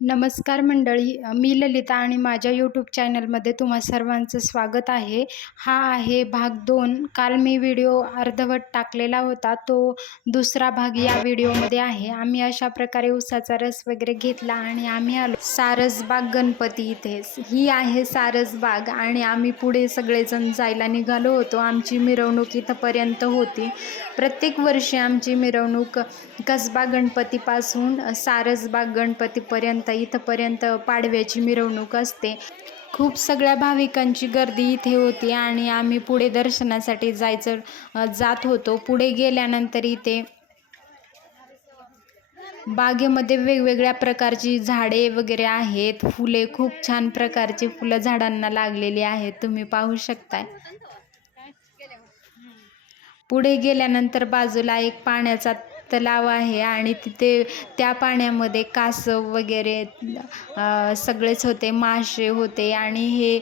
नमस्कार मंडळी मी ललिता आणि माझ्या यूट्यूब चॅनलमध्ये तुम्हा सर्वांचं स्वागत आहे. हा आहे भाग दोन. काल मी व्हिडिओ अर्धवट टाकलेला होता. तो दुसरा भाग या व्हिडिओमध्ये आहे. आम्ही अशा प्रकारे उसाचा रस वगैरे घेतला आणि आम्ही आलो. सारसबाग गणपती इथेच ही आहे सारसबाग आणि आम्ही पुढे सगळेजण जायला निघालो होतो. आमची मिरवणूक इथंपर्यंत होती. प्रत्येक वर्षी आमची मिरवणूक कसबा गणपतीपासून सारसबाग गणपतीपर्यंत इथंपर्यंत पाडव्याची मिरवणूक असते. खूप सगळ्या भाविकांची गर्दी इथे होती आणि आम्ही पुढे दर्शनासाठी जायचं जात होतो. पुढे गेल्यानंतर इथे बागेमध्ये वेगवेगळ्या प्रकारची झाडे वगैरे आहेत. फुले खूप छान प्रकारची फुलं झाडांना लागलेली आहेत. तुम्ही पाहू शकताय. पुढे गेल्यानंतर बाजूला एक पाण्याचा तलाव आहे आणि तिथे त्या पाण्यामध्ये कासव वगैरे सगळेच होते मासे होते आणि हे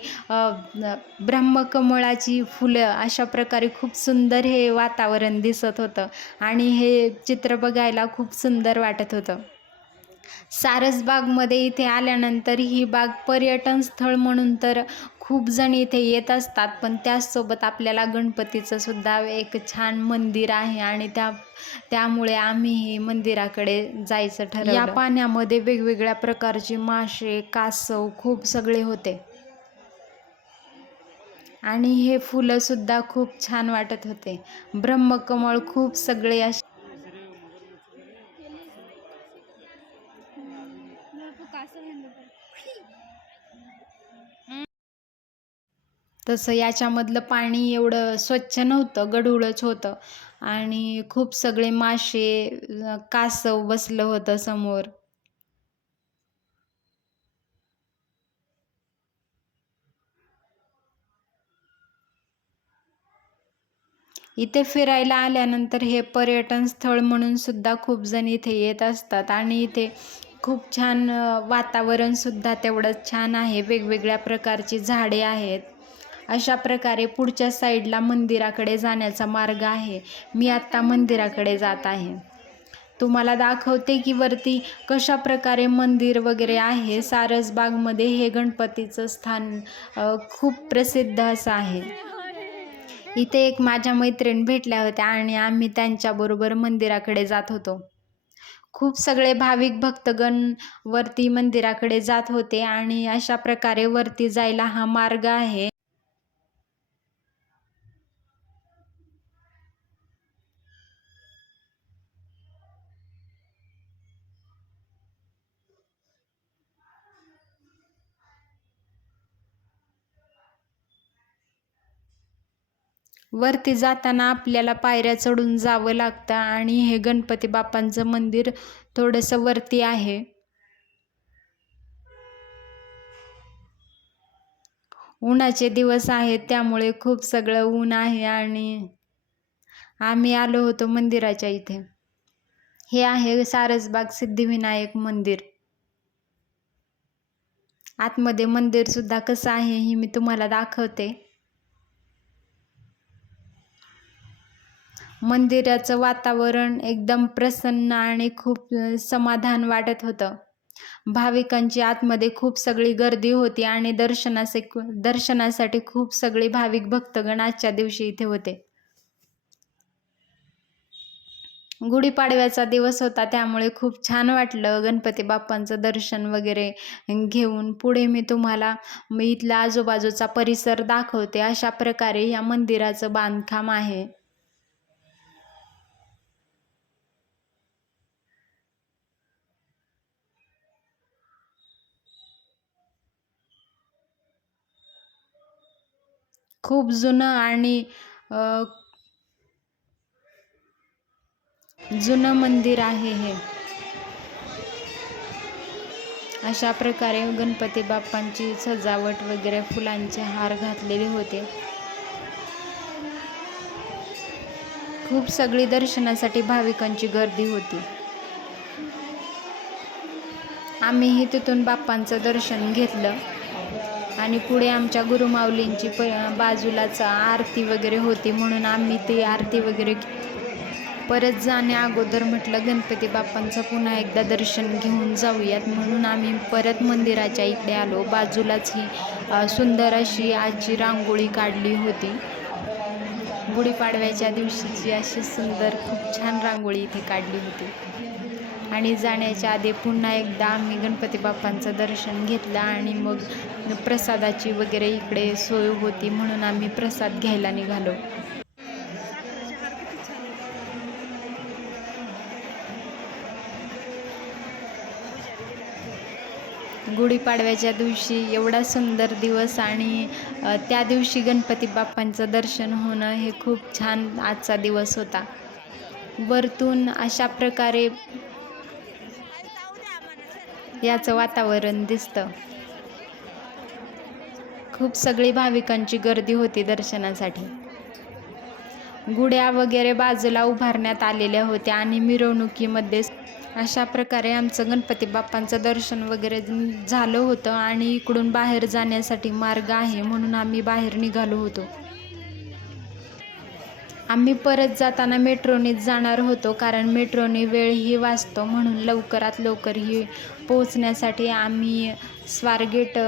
ब्रह्मकमळाची फुलं अशा प्रकारे खूप सुंदर हे वातावरण दिसत होतं आणि हे चित्र बघायला खूप सुंदर वाटत होतं. सारसबागमध्ये इथे आल्यानंतर ही बाग पर्यटन स्थळ म्हणून तर खूप जण इथे येत असतात पण त्याचसोबत आपल्याला गणपतीचं सुद्धा एक छान मंदिर आहे आणि त्या त्यामुळे आम्ही मंदिराकडे जायचं ठरवलं. या पाण्यामध्ये वेगवेगळ्या प्रकारचे मासे कासव खूप सगळे होते. आणि हे फुलं सुद्धा खूप छान वाटत होते. ब्रह्मकमळ खूप सगळे असे. तसं याच्यामधलं पाणी एवढं स्वच्छ नव्हतं गढूळच होतं. आणि खूप सगळे मासे कासव बसलं होतं समोर. इथे फिरायला आल्यानंतर हे पर्यटन स्थळ म्हणून सुद्धा खूप जण इथे येत असतात आणि इथे खूप छान वातावरणसुद्धा तेवढंच छान आहे. वेगवेगळ्या प्रकारची झाडे आहेत. अशा प्रकारे पुढच्या साईडला मंदिराकडे जाण्याचा मार्ग आहे. मी आत्ता मंदिराकडे जात आहे. तुम्हाला दाखवते की वरती कशा प्रकारे मंदिर वगैरे आहे. सारसबागमध्ये हे गणपतीचं स्थान खूप प्रसिद्ध असं आहे. इथे एक माझ्या मैत्रीण भेटल्या होत्या आणि आम्ही त्यांच्याबरोबर मंदिराकडे जात होतो. खूप सगळे भाविक भक्तगण वरती मंदिराकडे जात होते आणि अशा प्रकारे वरती जायला हा मार्ग आहे. वरती जाताना आपल्याला पायऱ्या चढून जावं लागतं आणि हे गणपती बाप्पांचं मंदिर थोडंसं वरती आहे. उन्हाचे दिवस आहेत त्यामुळे खूप सगळं ऊन आहे आणि आम्ही आलो होतो मंदिराच्या इथे. हे आहे सारसबाग सिद्धिविनायक मंदिर. आतमध्ये मंदिरसुद्धा कसं आहे हे मी तुम्हाला दाखवते. मंदिराचं वातावरण एकदम प्रसन्न आणि खूप समाधान वाटत होतं. भाविकांची आतमध्ये खूप सगळी गर्दी होती आणि दर्शनासे दर्शनासाठी खूप सगळे भाविक भक्तगण आजच्या दिवशी इथे होते. गुढीपाडव्याचा दिवस होता त्यामुळे खूप छान वाटलं गणपती बाप्पांचं दर्शन वगैरे घेऊन. पुढे मी तुम्हाला मी इथला आजूबाजूचा परिसर दाखवते. अशा प्रकारे या मंदिराचं बांधकाम आहे. खूप जुनं आणि जुनं मंदिर आहे हे. अशा प्रकारे गणपती बाप्पांची सजावट वगैरे फुलांचे हार घातलेले होते. खूप सगळी दर्शनासाठी भाविकांची गर्दी होती. आम्हीही तिथून बाप्पांचं दर्शन घेतलं. आणि पुढे आमच्या गुरुमाऊलींची प बाजूलाच आरती वगैरे होती म्हणून आम्ही ती आरती वगैरे परत जाण्या अगोदर म्हटलं गणपती बाप्पांचं पुन्हा एकदा दर्शन घेऊन जाऊयात. म्हणून आम्ही परत मंदिराच्या इकडे आलो. बाजूलाच ही सुंदर अशी आजी रांगोळी काढली होती. गुढीपाडव्याच्या दिवशीची अशी सुंदर खूप छान रांगोळी इथे काढली होती. आणि जाण्याच्या आधी पुन्हा एकदा आम्ही गणपती बाप्पांचं दर्शन घेतलं आणि मग प्रसादाची वगैरे इकडे सोय होती म्हणून आम्ही प्रसाद घ्यायला निघालो. गुढीपाडव्याच्या दिवशी एवढा सुंदर दिवस आणि त्या दिवशी गणपती बाप्पांचं दर्शन होणं हे खूप छान आजचा दिवस होता. वरतून अशा प्रकारे याचं वातावरण दिसतं. खूप सगळी भाविकांची गर्दी होती दर्शनासाठी. गुड्या वगैरे बाजूला उभारण्यात आलेल्या होत्या आणि मिरवणुकीमध्ये अशा प्रकारे आमचं गणपती बाप्पांचं दर्शन वगैरे झालं होतं आणि इकडून बाहेर जाण्यासाठी मार्ग आहे म्हणून आम्ही बाहेर निघालो होतो. आम्ही परत जाताना मेट्रोनेच जाणार होतो कारण मेट्रोने वेळही वाचतो म्हणून लवकरात लवकरही पोहोचण्यासाठी आम्ही स्वारगेट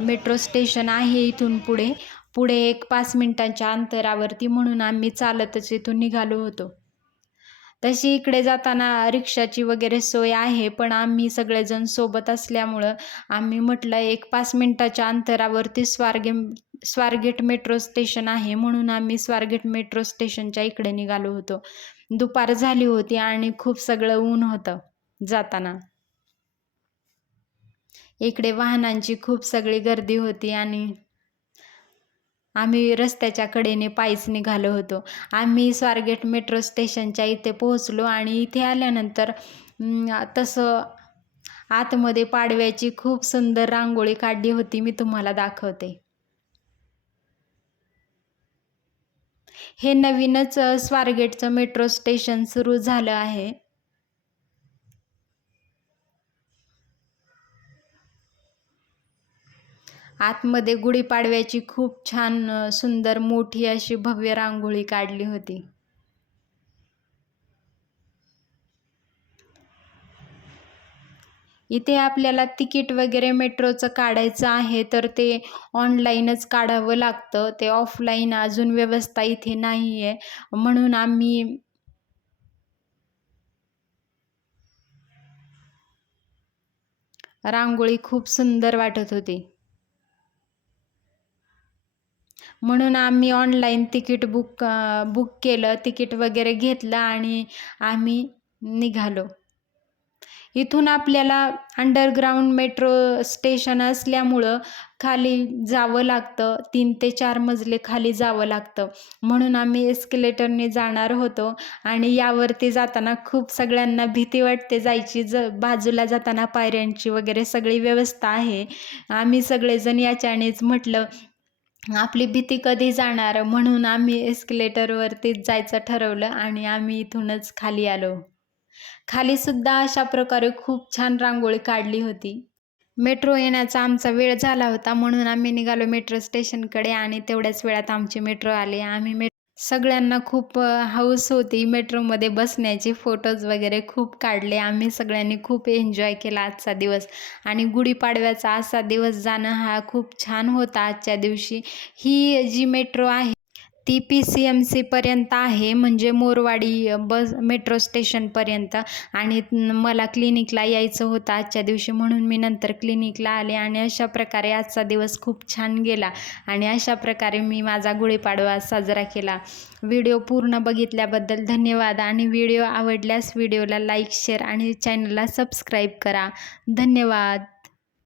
मेट्रो स्टेशन आहे इथून पुढे. पुढे एक पाच मिनटांच्या अंतरावरती म्हणून आम्ही चालतच इथून निघालो होतो. तशी इकडे जाताना रिक्षाची वगैरे सोय आहे पण आम्ही सगळेजण सोबत असल्यामुळं आम्ही म्हटलं एक पाच मिनटाच्या अंतरावरती स्वारगे स्वारगेट मेट्रो स्टेशन आहे म्हणून आम्ही स्वारगेट मेट्रो स्टेशनच्या इकडे निघालो होतो. दुपार झाली होती आणि खूप सगळं ऊन होतं जाताना. इकडे वाहनांची खूप सगळी गर्दी होती आणि आम्ही रस्त्याच्या कडेने पायीच निघालो होतो. आम्ही स्वारगेट मेट्रो स्टेशनच्या इथे पोहोचलो आणि इथे आल्यानंतर तसं आतमध्ये पाडव्याची खूप सुंदर रांगोळी काढली होती मी तुम्हाला दाखवते. हे नवीनच स्वारगेटचं मेट्रो स्टेशन सुरू झालं आहे. आतमध्ये गुढीपाडव्याची खूप छान सुंदर मोठी अशी भव्य रांगोळी काढली होती. इथे आपल्याला तिकीट वगैरे मेट्रोचं काढायचं आहे तर ते ऑनलाईनच काढावं लागतं. ते ऑफलाईन अजून व्यवस्था इथे नाही आहे म्हणून आम्ही रांगोळी खूप सुंदर वाटत होती. म्हणून आम्ही ऑनलाईन तिकीट बुक बुक केलं तिकीट वगैरे घेतलं आणि आम्ही निघालो. इथून आपल्याला अंडरग्राऊंड मेट्रो स्टेशन असल्यामुळं खाली जावं लागतं. तीन ते चार मजले खाली जावं लागतं. म्हणून आम्ही एस्केलेटरने जाणार होतो आणि यावरती जाताना खूप सगळ्यांना भीती वाटते जायची. ज बाजूला जाताना पायऱ्यांची वगैरे सगळी व्यवस्था आहे. आम्ही सगळेजण याच्यानेच म्हटलं आपली भीती कधी जाणार? म्हणून आम्ही एस्केलेटरवरतीच जायचं ठरवलं आणि आम्ही इथूनच खाली आलो. खाली सुद्धा अशा प्रकारे खूप छान रांगोळी काढली होती. मेट्रो येण्याचा आमचा वेळ झाला होता म्हणून आम्ही निघालो मेट्रो स्टेशनकडे आणि तेवढ्याच वेळात आमची मेट्रो आली. आम्ही मेट्रो सगळ्यांना खूप हौस होती मेट्रोमध्ये बसण्याचे. फोटोज वगैरे खूप काढले. आम्ही सगळ्यांनी खूप एन्जॉय केला आजचा दिवस. आणि गुढीपाडव्याचा असा दिवस जाणं हा खूप छान होता आजच्या दिवशी. ही जी मेट्रो आहे ती पी सी एम सीपर्यंत आहे म्हणजे मोरवाडी बस मेट्रो स्टेशनपर्यंत आणि मला क्लिनिकला यायचं होतं आजच्या दिवशी म्हणून मी नंतर क्लिनिकला आले आणि अशा प्रकारे आजचा दिवस खूप छान गेला. आणि अशा प्रकारे मी माझा गुढीपाडवा साजरा केला. व्हिडिओ पूर्ण बघितल्याबद्दल धन्यवाद. आणि व्हिडिओ आवडल्यास व्हिडिओला लाईक शेअर आणि चॅनलला सबस्क्राईब करा. धन्यवाद.